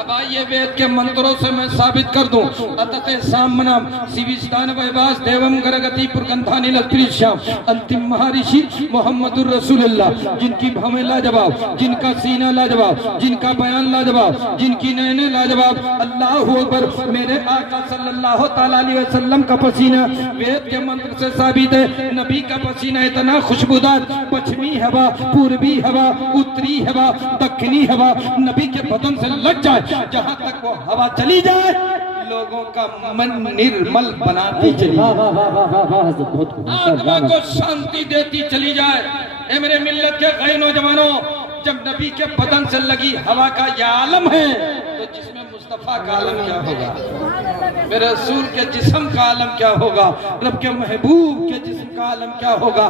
अब आइए वेद के मंत्रों से मैं साबित कर दूं। अतते सामनम शिविष्टान वैवास देवम गरगति पुरकंथानी लस्त्रीश्याम अंतिम महर्षि मोहम्मदुर रसूलुल्लाह, जिनकी भवें लाजवाब, जिनका सीना लाजवाब, जिनका बयान लाजवाब, जिनकी नैने लाजवाब। अल्लाहु अकबर। मेरे आका सल्लल्लाहु ताला अलैहि वसल्लम का पसीना वेद के मंत्र से साबित है। नबी का पसीना इतना खुशबूदार, पश्चिमी हवा, पूर्वी हवा, उत्तरी हवा, दक्षिणी हवा नबी के बदन से लग जाए, जहां तक वो हवा चली जाए लोगों का मन निर्मल बनाती चली जाए, आत्मा को शांति देती चली जाए। ए मेरे मिल्लत के गए नौजवानों, जब नबी के बदन से लगी हवा का यह आलम है, तो जिसमें मुस्तफा का आलम क्या होगा, मेरे रसूल के जिस्म का आलम क्या होगा, रब के महबूब के जिस्म का आलम क्या होगा।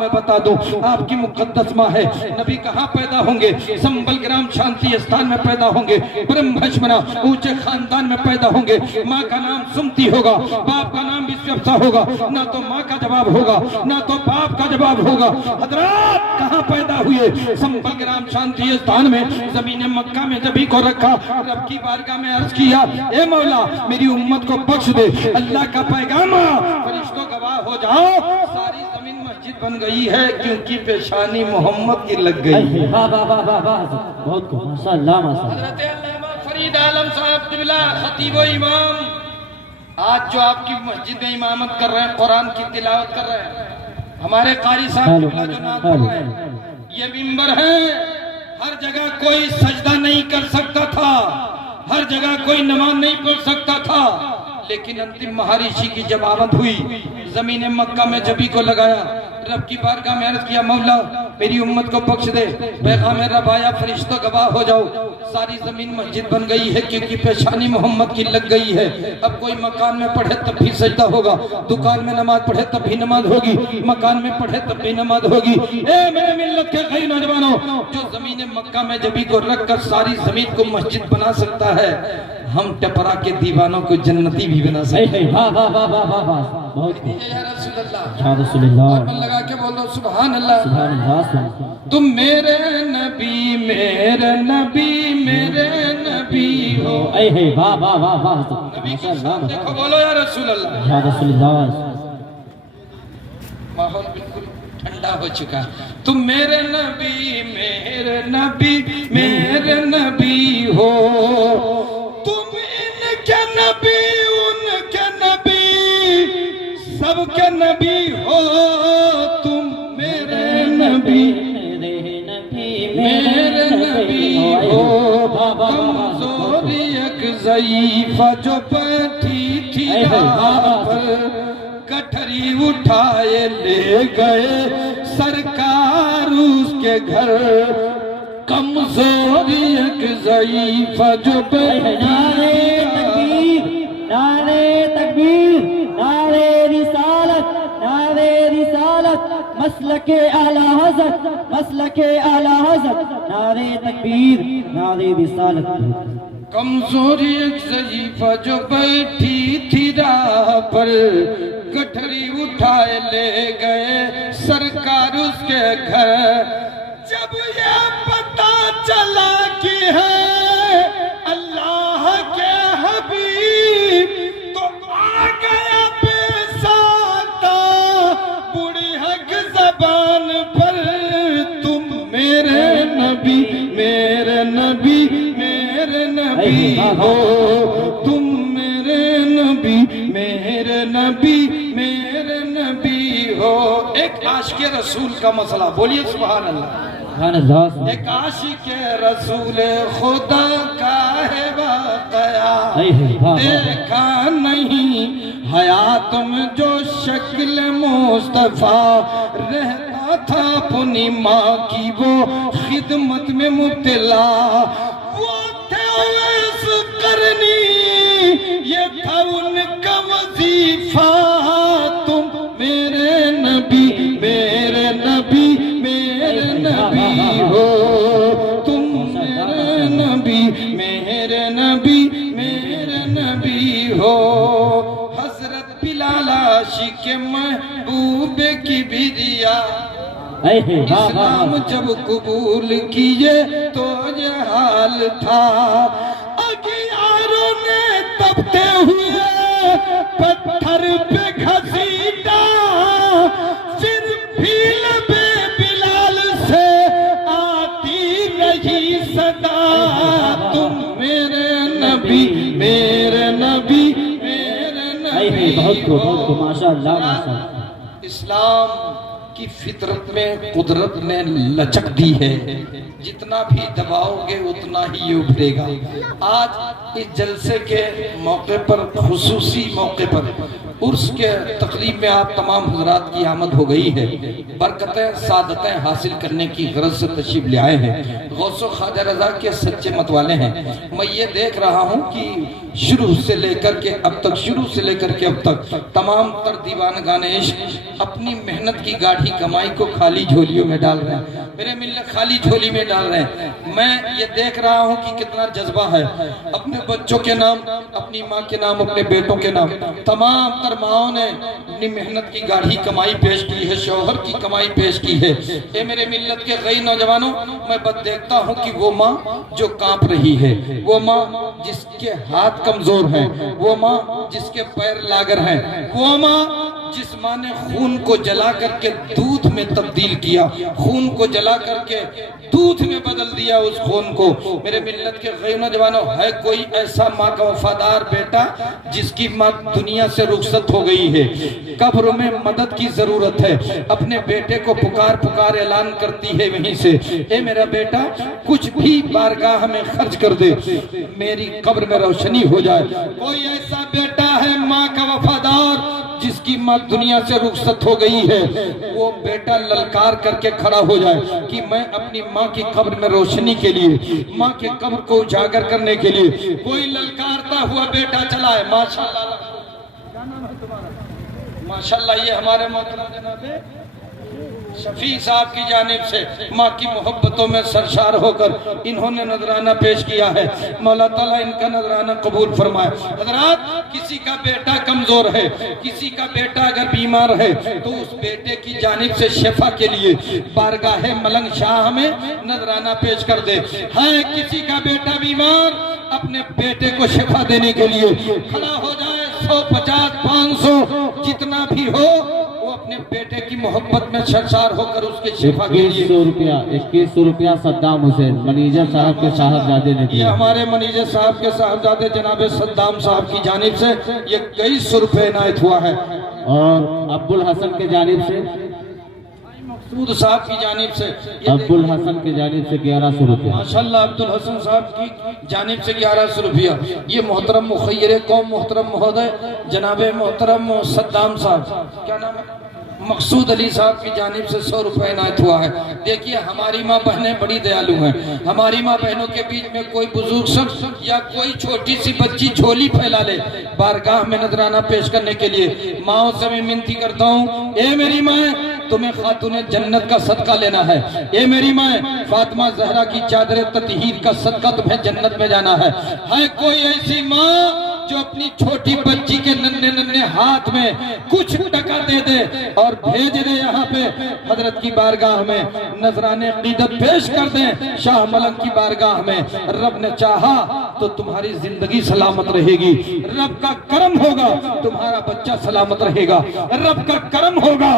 मैं बता दूं, आपकी मुकद्दस माँ है। नबी कहाँ पैदा होंगे? संबल ग्राम शांति स्थान में पैदा होंगे, ब्रह्मश्मना ऊंचे खानदान में पैदा होंगे। माँ का नाम सुमती होगा, बाप का नाम विश्वप्सा होगा। ना तो माँ का जवाब होगा, ना तो बाप का जवाब होगा। हजरात कहाँ पैदा हुए? संबल ग्राम शांति स्थान में, जमीन मक्का में जभी को रखा। रब की बारगाह में अर्ज किया, ए मौला मेरी उम्मत को बख्श दे। अल्लाह का पैगाम, फरिश्तों गवाह हो जाओ, सारी जमीन मस्जिद बन गई है क्योंकि पेशानी मोहम्मद की लग गई। वाह वाह वाह वाह वाह, बहुत खूब, माशाअल्लाह माशाअल्लाह। हजरत अल्लामा फरीद आलम साहब क़िबला खतीब व इमाम, आज जो आपकी मस्जिद में इमामत कर रहे हैं, कुरान की तिलावत कर रहे हैं, हमारे कारी साहब क़िबला जो नात पढ़ रहे हैं, ये मिंबर है। हर जगह कोई सजदा नहीं कर सकता था, हर जगह कोई नमाज नहीं पढ़ सकता था, लेकिन अंतिम महर्षि की जब आमद हुई, जमीन मक्का में जबी को लगाया, रब की बारगाह में अर्ज किया, मौला मेरी उम्मत को बख्श दे। पैगाम रब आया, फरिश्तों गवाह हो जाओ, सारी जमीन मस्जिद बन गई है क्योंकि पेशानी मोहम्मद की लग गई है। अब कोई मकान में पढ़े तब भी सजदा होगा, दुकान में नमाज पढ़े तब भी नमाज होगी, मकान में पढ़े तब भी नमाज होगी। ए मेरे मिल्लत के गई नौजवानों, जो जमीन मक्का में जबी को रख कर सारी जमीन को मस्जिद बना सकता है, हम टपरा के दीवानों को जन्नती भी बना सकते हैं। वाह वाह वाह वाह वाह वाह, बहुत खूब। या रसूलल्लाह, या रसूलल्लाह, और मन लगा के बोल दो सुभान अल्लाह। सुभान अल्लाह, सुभान अल्लाह। तुम मेरे नबी, मेरे नबी, मेरे नबी हो। ऐ है, वाह वाह वाह वाह, नबी की माशाअल्लाह शान देखो, बोलो या रसूल अल्लाह। या रसूलल्लाह। माहौल बिल्कुल ठंडा हो चुका। तुम मेरे नबी, मेरे नबी, मेरे नबी हो। तुम इनके नबी, उनके नबी, सबके नबी हो। तुम मेरे नबी, मेरे नबी हो। कमजोरी एक ज़ईफ़ा जो बैठी थी राह पर, गठरी उठाए ले गए सरकार उसके घर। कमजोरी एक ज़ईफ़ा जो नारे तकबीर, नारे तकबीर, नारे रिसालत, नारे रिसालत, मसलके आला हज़रत, मसलके आला हज़रत, नारे तकबीर, नारे रिसालत। कमजोरी एक ज़ईफ़ा जो बैठी थी राह पर, गठरी उठाए ले गए सरकार उसके घर। जब ये पता चला कि है अल्लाह के हबीब, तो आ गया बेसाता बुढ़ी हक ज़बान पर। तुम मेरे नबी, मेरे नबी, मेरे नबी हो। तुम मेरे नबी, मेरे नबी, मेरे नबी हो। एक आशिक़ रसूल का मसला, बोलिए सुभान अल्लाह। एक आशिक़ रसूल खुदा का है वाक़या, देखा नहीं हयात में जो शक्ल मुस्तफ़ा, रहता था अपनी माँ की वो खिदमत में मुब्तला। वो थे उवैस करनी, ये था उनका वजीफा। तुम मेरे नबी, मेरे नबी, मेरे नबी हो। तुम मेरे नबी, मेरे नबी, मेरे नबी हो। हजरत बिलाल आशिक़ महबूब की बिरिया, इस्लाम जब कबूल किए तो ये हाल था। کبتے ہوئے پتھر پہ گھسیٹا، پھر بھی لبے بلال سے آتی رہی صدا، تم میرے نبی میرے نبی میرے نبی۔ بہت کو ماشاءاللہ ماشاءاللہ۔ اسلام کی فطرت میں قدرت نے لچک دی ہے، جتنا بھی دباؤ گے اتنا ہی یہ ابھرے گا۔ آج اس جلسے کے موقع پر، خصوصی موقع پر، عرس کے تقریب میں آپ تمام حضرات کی آمد ہو گئی ہے، برکتیں سعادتیں حاصل کرنے کی غرض سے تشریف لے آئے ہیں، غوث و خواجہ رضا کے سچے مت والے ہیں۔ میں یہ دیکھ رہا ہوں کہ شروع سے لے کر کے اب تک تمام تر دیوانگان عشق اپنی محنت کی گاڑھی کمائی کو خالی جھولیوں میں ڈال رہے ہیں، میرے ملت خالی جھولی میں ڈال رہے ہیں۔ میں یہ دیکھ رہا ہوں کہ کتنا جذبہ ہے، اپنے بچوں کے نام، اپنی ماں کے نام، اپنے بیٹوں کے نام، تمام تر ماؤں نے اپنی محنت کی گاڑھی کمائی پیش کی ہے، شوہر کی کمائی پیش کی ہے۔ اے میرے ملت کے غیر نوجوانوں، میں بات دیکھتا ہوں کہ وہ ماں جو کانپ رہی ہے، وہ ماں جس کے ہاتھ کمزور ہیں، وہ ماں جس کے پیر لاغر ہیں، وہ ماں جس ماں نے خون کو جلا کر کے دودھ میں تبدیل کیا، خون کو جلا کر کے دودھ میں بدل دیا اس خون کو۔ میرے ملت کے غیر نوجوانوں، ہے کوئی ایسا ماں کا وفادار بیٹا جس کی ماں دنیا سے رخصت ہو گئی ہے، قبر میں مدد کی ضرورت ہے، اپنے بیٹے کو پکار پکار اعلان کرتی ہے وہیں سے، اے میرا بیٹا کچھ بھی بارگاہ میں خرچ کر دے، میری قبر میں روشنی ہو جائے۔ کوئی ایسا بیٹا ہے ماں کا وفادار جس کی ماں دنیا سے رخصت ہو گئی ہے، وہ بیٹا للکار کر کے کھڑا ہو جائے کہ میں اپنی ماں کی قبر میں روشنی کے لیے، ماں کے قبر کو اجاگر کرنے کے لیے کوئی للکارتا ہوا بیٹا چلا ہے۔ ماشاءاللہ ماشاءاللہ، یہ ہمارے محترم جناب شفیع صاحب کی جانب سے ماں کی محبتوں میں سرشار ہو کر انہوں نے نذرانہ پیش کیا ہے، مولا تعالیٰ ان کا نذرانہ قبول فرمائے۔ حضرات، کسی کا بیٹا کمزور ہے، کسی کا بیٹا اگر بیمار ہے تو اس بیٹے کی جانب سے شفا کے لیے بارگاہ ملنگ شاہ میں نذرانہ پیش کر دے۔ ہے کسی کا بیٹا بیمار، اپنے بیٹے کو شفا دینے کے لیے کھڑا ہو جائے، 150 500 جتنا بھی ہو، وہ اپنے بیٹے کی محبت میں سرشار ہو کر اس کے شفا کے لیے 2100 روپیہ صدام حسین منیجر صاحب کے صاحبزادے نے یہ دیا۔ ہمارے منیجر صاحب کے صاحبزادے جناب صدام صاحب کی جانب سے یہ 2100 روپے عنایت ہوا ہے، اور عبد الحسن کے جانب سے مقصود صاحب کی جانب سے عبد الحسن کے جانب سے 1100 روپیہ۔ ماشاءاللہ عبد الحسن صاحب کی جانب سے 1100 روپیہ۔ یہ محترم مخیر قوم محترم مہودے جناب محترم صدام صاحب، کیا نام ہے، مقصود علی صاحب کی جانب سے 100 روپے عنایت ہوا ہے۔ دیکھیے ہماری ماں بہنیں بڑی دیالو ہیں، ہماری ماں بہنوں کے بیچ میں کوئی بزرگ شخص یا کوئی چھوٹی سی بچی جھولی پھیلا لے بارگاہ میں نذرانہ پیش کرنے کے لیے، ماں سے میں منتی کرتا ہوں، اے میری ماں تمہیں خاتون جنت کا صدقہ لینا ہے، اے میری ماں فاطمہ زہرا کی چادر تطہیر کا صدقہ تمہیں جنت میں جانا ہے۔ ہے کوئی ایسی ماں جو اپنی چھوٹی بچی کے ننھے ہاتھ میں کچھ ٹکا دے دے اور بھیج دے یہاں پہ حضرت کی بارگاہ میں نذرانے عقیدت پیش کر دیں شاہ ملنگ کی بارگاہ میں، رب نے چاہا تو تمہاری زندگی سلامت رہے گی، رب کا کرم ہوگا تمہارا بچہ سلامت رہے گا، رب کا کرم ہوگا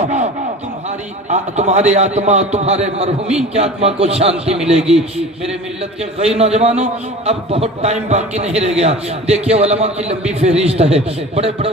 تمہاری آتما، تمہارے مرحومین کی آتما کو شانتی ملے گی۔ میرے ملت کے غیر نوجوانوں، اب بہت ٹائم باقی نہیں رہ گیا، دیکھیے علماء کی لمبی فہرست ہے، بڑے بڑے